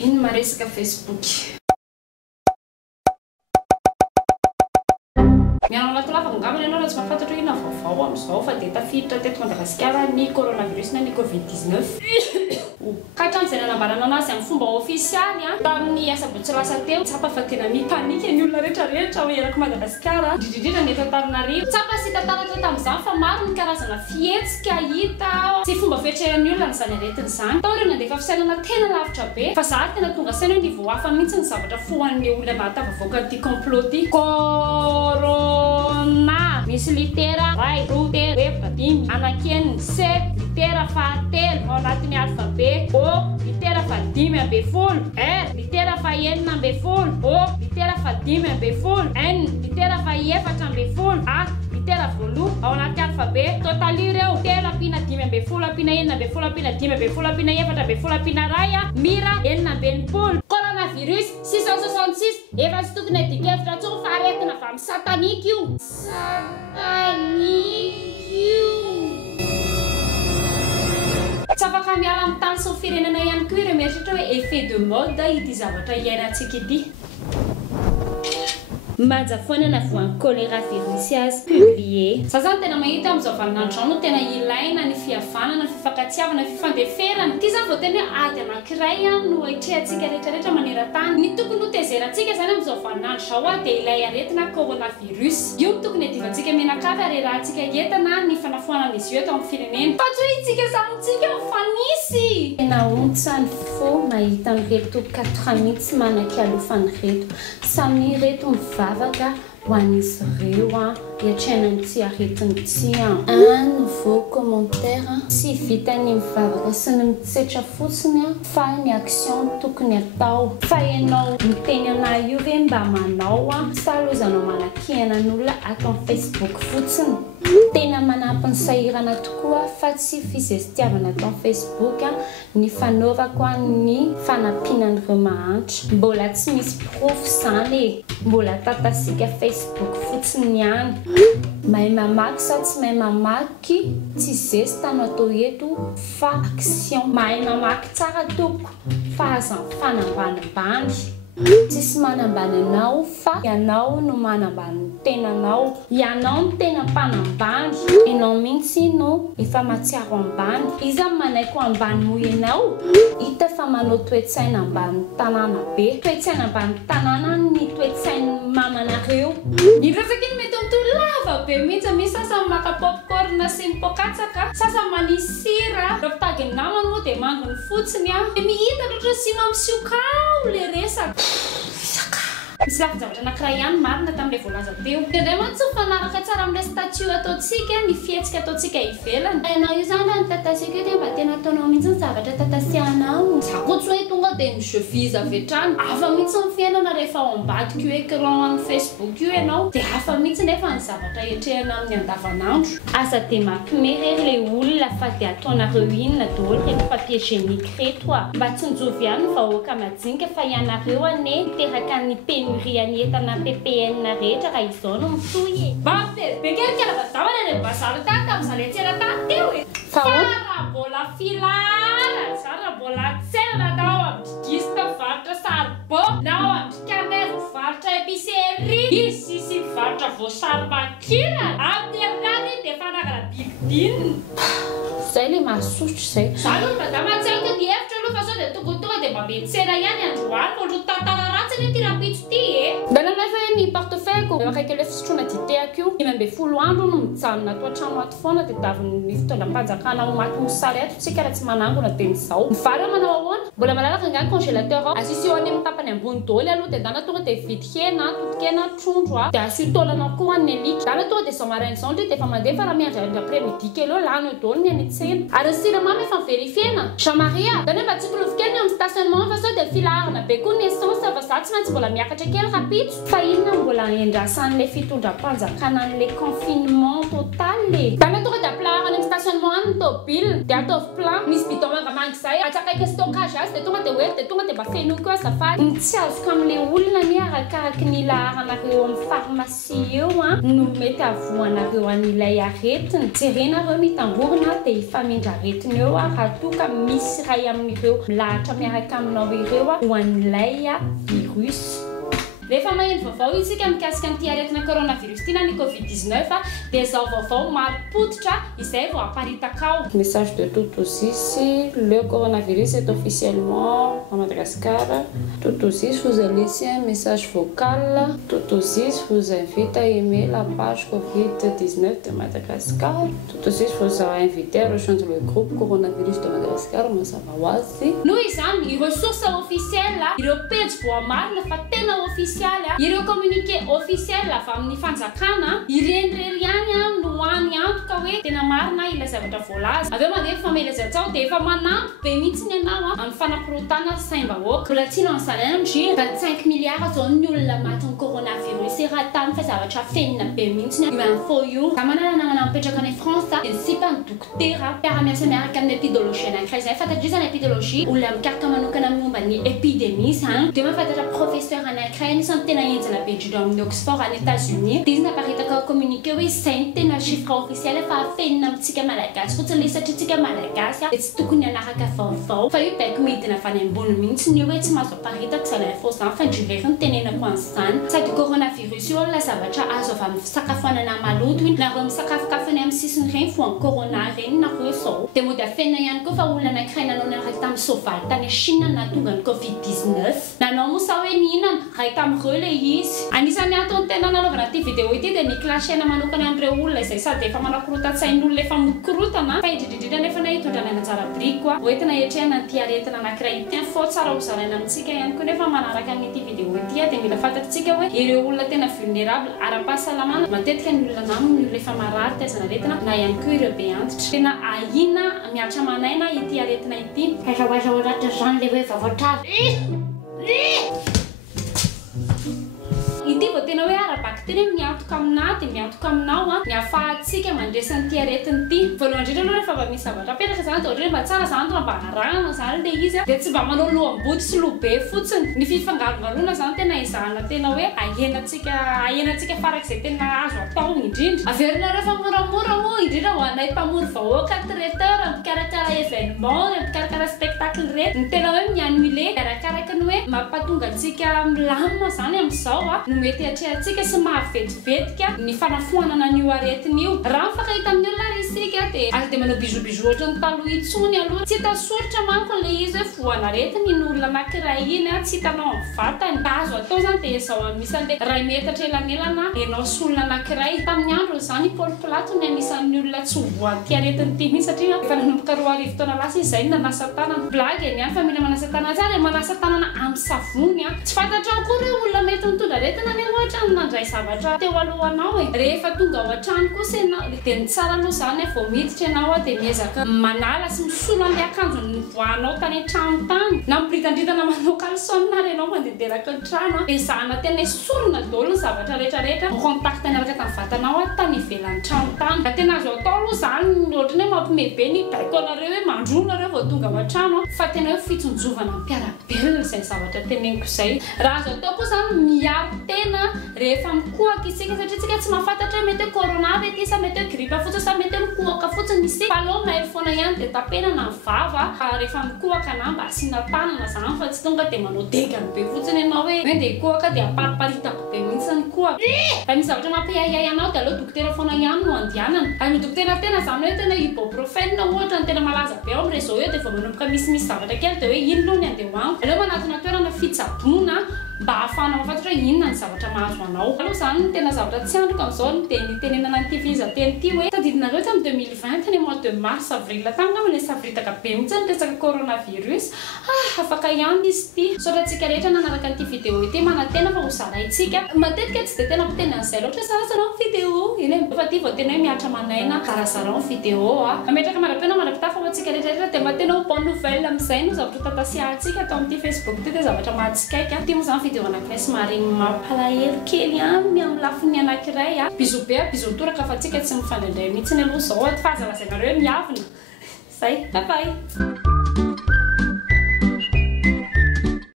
Ino maresaka Facebook. Mianana tolava ngambana ianao raha tsy mahafantatra hoe ina vaovao amin'izao fa dia tafiditra teto Madagasikara ny coronavirus na ny Covid-19. Ka hatramin'izay nanambarana anazy amin'ny fomba ofisialy tamin'ny asabotsy lasa teo, tsapa fa tena mipanika ny olona rehetrarehetra hoe eraka Madagasikara, indrindrindra ny eto Antananarivo. Tsapa sy tantaratra tamin'izany fa maro ny karazana fihetsika hita sy fomba fietrehan'ny olona n'izany aretin' izany. Tao ireo nandefa fisainana tena lavitra be fa za tena tonga saina hoe ny voahafa mihitsy ny zavatra fohan'ny olona tafavoaka an'ity complot ity. Corona misy litera ray, roa, telo, efatra, dimy, anakeniny, sefy, litera fahatelo ao anatin'ny alfabe. O, litera fadimy amby folo. R, litera fahenina amby folo. O, litera fadimy amby folo. N, litera faefatra amby folo. A, litera voaloha ao anaty alfabe. Total ireo telo ampina dimy amby folo, ampina enina amby folo, ampina dimy amby folo, ampina efatra amby folo, ampina ray, mira enina amby enimpolo. Coronavirus 666 efa tsy tokony adikevitra ntsony fa aretina avy amin'ny satanika io. Tsy afaka miala amin'ny tany sy ny firenena ihany koa ireo mieritritra hoe effet de mode ity zavatra iainantsika ity. Manja foana na voan'ny choléra virusiazy publié. Za zany tena mahita amin'izao vaninandro no tena ilaina ny fihavanana, ny fifankatsiavana, ny fifandeferana. Ity zany vao tena hoe ady anankiray no atrehantsika rehetrarehetra maneran-tany. Ny tokony ho tezerantsika zany amin'izao vaninandro zao dia ilay aretina coronavirus. Io tokony hadivantsika menakavy arerahantsika entana ny fanafoanana izy io eto amin'ny firenena. Fa tsy hoe itsika samitsika mifanisy. Tena ontsa ny fo mahita an'ireto 4 mihitsy manan-kialofany reto. Samy reto mivavaka ho an'izy ireo hiatrehanany tsy aretiny tsy nouveau commentaire sy vitany mivavaka sy ny mitsetra fotsiny fa ny action tokony atao. Fa ianao miteny anahy io ve mba manao sa lozanao manakihanan'olona ato amin'ny Facebook fotsiny. Tena manampy ny sahirana tokoa fa tsy fizesitiavana ato amin'ny Facebook ny fanaovako ny fanampianan'ireo mahantra. Mbola tsy misy proof zany mbola tatasika Facebook fotsiny ihany. Mahay mamaky sa tsy mahay mamaky tsy zesy tano atao eto fa action. Mahay mamaky tsara toko fa aza fanambanimbany. Tsisy manambany anao fa ianao no manambany ny tenanao. Ianao no tena mpanambany. Ianao mihitsy no efa matsiaro ambany. Iza manaiko ambany moa ianao? Hita fa manao toe-tsaina ambany tanàna be. Toe-tsaina ambany tanàna ny toe-tsain'ny mamanareo. Iresaka iny mety amin'ny lava be mihitsy. Misy sasany maka popcorn sy ny pokatsaka, sasany manisy sira. Rehefa tagin'ny namany moa dia manginy fotsiny. Mihita ohatra sino amisiokao le resaka. Misy lafy zavatra anankiray ihany marina tamin'ilay voalaza teo. Dia indray mantsy mifanaraka tsara amin'ilay statut ataontsika, ny fihetsika ataontsika ivelany. Ianao io zany ny tatasika io dia mba tena ataonao mihitsy ny zavatra tatasianao. Za koa tsy hoe tonga dia ny je vise avy hatrany. Hafa mihitsy ny fiainana rehefa ao ambadika io écran amin'ny Facebook io ianao. Dia hafa mihitsy nefa ny zavatra etrehana amin'ny andavanandro. Asa dia mampimery ilay olona fa dia ataonareo inona daholo reto papier génique reto mba tsy njovy ihany ny vahoaka majinika fa ianareo ane teraka ny pénurie ny entana PPN rehetra raha izao no mitohy. Bekerikela vadavana ny bazary tany tamin'izany atsena tany teo e. Fa raha mbola filara, za raha mbola tsena na ao amin'ny gista varotra saribô, na ao amin'ny canner varotra épicerie, izy sy varotra voasary makina, amin'ny herinany dia fanagana bibidinina. Zay le mahasotro zay. Za aloha madama tsy aiko ny hevitra aloha fa sao dia tonga dia mba miantsena ihany androany vao tantara ratsy ny ty rapitso ty e. Mbela nefa ny portefeuille-ko akaiky le fisotroana diteako io 12 andro no mijanona ato an-trano ato foana dia daviny fitondram-panjakana ho maty mosary ato tsika raha tsy manangona dia izao. Ny vary manao ahoana? Mbola malalaka nga congélateur ao. Asisio any amin'ny tapany ambony daholo aloha dia dana tonga dia vidy hena, totokena, trondro dia asio taolana koa ny alika. Dana tonga dia zao maraina izao dia efa mandeha fa raha miandry après-midi kely eo lany eo daholo ny any an-tsena. Ary ny siramamy efa miverifiena. Jean-Maria, dana mba tsy kilovikely ny amin'ny stationnement fa sao dia filaharana be koa ny essence fa za tsy maintsy mbola miakatra kely rapitso. Fa inona Tena mbola endrasan'le fitondram-panjakana an'le confinement total le. Tany tonga dia aplarana amin'ny stationnement any tôbily dia ataovy plan misy bidon mangamanga izay atsakaiky stockage azy dia tonga dia hoe dia tonga dia mba feno koa azafady. Tsy azoko amin'le olona ny arakaraky ny laharanareo amin'ny pharmacie eo no mety avoanareo an'ilay aretina. Jerenareo mitangorona dia ifamindra aretina eo raha toka misy ray amin'ireo milahatra miaraka aminao ireo ho an'ilay virus. Rehefa maheno vaovao isika mikasika an'ity aretina coronavirus ity na ny Covid-19 dia izao vaovao marim-pototra izay vao aparitaka ao. Message de Toutousis, le coronavirus est officiellement à Madagascar. Toutousis vous a laissé un message vocal. Toutousis vous invite à aimer la page Covid-19 de Madagascar. Toutousis vous a invité à rejoindre le groupe coronavirus de Madagascar. Mazava ho azy. Noho izany ireo source officielle, ireo page voamarina fa tena officiel. Ireo communiqué officiel avy amin'ny fanjakana iren'irery ihany no any antoka hoe tena marina ilay zavatra voalaza. Aveo mandeha famelezantsao dia efa manampy be mihitsy ianao amin'ny fanakorotana saim-bahoaka. Mbola tianao an'izany andry 25 milliards zao ny olona maty ny coronavirus raha tany fa zavatra fenina be mihitsy io info io. Raha manana namana mipetraka any France dia sipa ny dokotera mpiara-miasa miaraka amin'ny epidéologie anankiray izay fantatrizana epidéologie olona mikaraka manokana amin'ny momba ny épidémie izany dia mahafantatra professeur anankiray anisany tena enjana be indrindra amin'ny Oxford any États-Unis dia izy naparitaka communiqué hoe izay ny tena chiffre officiel fa afenina amintsika malagasy fotsiny le satria tsika malagasy dia tsy tokony hanaraka vaovao fa io baiko midina avy any ambony mihitsy ny hoe tsy mahazo aparitaka izany info izany fa indrindrery ny tenenako an'izany sady coronavirus io olona zavatra azo avy amin'ny fisakafoanana maloto iny nareo misakafokafony amin'ny sisiny reny foan'ny corona reny nareo izao dia mody afenina ihany koa fa olona anankiray nanao niaraka tamin'ny sovaly tany Chine nahatonga ny Covid-19 nanao moa sa hoe nihinana raha tamin'ireo le izy. Anisany antony tena nanaovana ity vidéo ity dia niklashena manokana amin'ireo olona izay sady efa manakorotan-tsain'olona efa mikorotana fa indrindrindrindra nefa na hitondrana ny anjara biriky koa hoentina hiatrehana ity aretina anankiray ity fô tsara ho zaraina amintsika ihany koa nefa manaraka amin'ity vidéo ity dia mila fantatritsika hoe ireo olona tena vulnérable ara-pahasalamana matetika ny olona namany ny olona efa marary taizana aretina na ihany koa ireo be antitra tena ahina miatra manaina ity aretina ity aiza ohatra zany le hoe vavatrary ity vao tena hoe ara-bakitera miantoka aminao dia miantoka aminao ny ahafahantsika mandresany ity aretina ity voalohany indrindra aloha rehefa misy zavatra apetraka izany dia ohatra mba tsara izany mba arahana izany le izy dia tsy mba manao lohamboty sy lobe fotsiny ny fifangarongalona izany tena izahana tena hoe ahenantsika farak'izay tena azo atao indrindra averina rehefa moramora moa indrindra ho anay mpamory vahoaka traiteur mikarakara événement mikarakara spectacle rety ny tena hoe mianile arakaraka ny hoe mampatonga antsika milamina izany amin'izao no mety atrehantsika sy mahavetivetika ny fanafoanana an'io aretina io raha mifankahita amin'ny olona risika dia aza dia manao bijobijo ohatra ny taloha itsony aloha tsy hitasorotra manko le izy hoe voanaretina iny olona anankiray iny tsy hitanao amin'ny vatany ka azo atao izany dia izao anisan'le ray metatra elanelana ianao sy olona anankiray tamin'ny andro izany Paul Plato ny anisan'ny olona tsy hovoan'ity aretina ity mihitsy satria efa nanomboka 4 arivo taona lasa izay nanasa tanana blague ihany fa mila manasa tanana tsara manasa tanana amin'ny savony tsy fantatrao koa ireo olona mety mitondra aretina ny ohatra nandray zavatra teo alohanao rehefa tonga ao an-trano kosa ianao dia ny tsara aloha izany vao miditra ianao dia miezaka manala sy misolo an'ilay akanjo ny voanao tany an-trano tany na mibritandritana manao kalsona renao mandehanderaka ny trano dia izahana tena esorona daholo ny zavatra rehetrarehetra contact niaraka tamin'ny vatanao tany ivelan'ny trano tany da tena azo atao aloha izany ohatrany hoe mampimebe ny baikoanareo hoe mandronareo vao tonga ao an-trano fa tena hoe fitsonjovana mpiarabelona izay zavatra teneniko izay raha azo atao koa izany miaro tena rehefa mikohaka isika satria tsika tsy mahafantatra mety hoe corona rety sa mety hoe grippe fotsiny sa mety hoe mikohaka fotsiny isika aloha mahery foana ihany dia tapena na mivava rehefa mikohaka na mba asiana tanana izany fa tsy tonga dia manao degany be fotsiny ianao hoe dia ikohaka dia apariparitako be mihitsy ny kohaka raha misy zavatra mampiayay anao dia aleo dokotera foana ihany no andianana ary ny dokotera tena izany hoe tena ibuprofène ohatra ny tena malaza be ao amin'ny réseau eo dia vao manomboka misy zavatra kely dia hoe ino aloha ny andehoaniko aleo manatona toerana fitsaboana mba ahafahana mafantatra hoe inona ny zavatra mahazo anao aloha izany ny tena zavatra tsy androko amin'izao dia nitenenana n'ity fihizateny ity hoe tadidinareo tamin'ny 2020 ny mois de mars avril tany namany savritaka be mihitsy ny resaka coronavirus afaka ihany izy ity saotra antsika rehetra nanaraka n'ity vidéo ity manantena fa ho zaraintsika matetika tsy dia tena miteny an'izay loatra zarazarao ny vidéo iny fa ity vao tena hoe miatra manaina zarazarao ny vidéo mametraka mara-pena mara-pitafa ho antsika rehetrarehetra dia matena ho bonne nouvelle amin'izay no zavatra tatasiahantsika atao amin'ity Facebook ity dia zavatra mahatsikaiky ity moa izany video anankiray somary mampalahelo kely aminy amin'ny lafiny anankiray a bisou be bisou toraka fa tsika tsy mifandray mihitsy ny aloha zao fa aza lazainareo miavina zay bye bye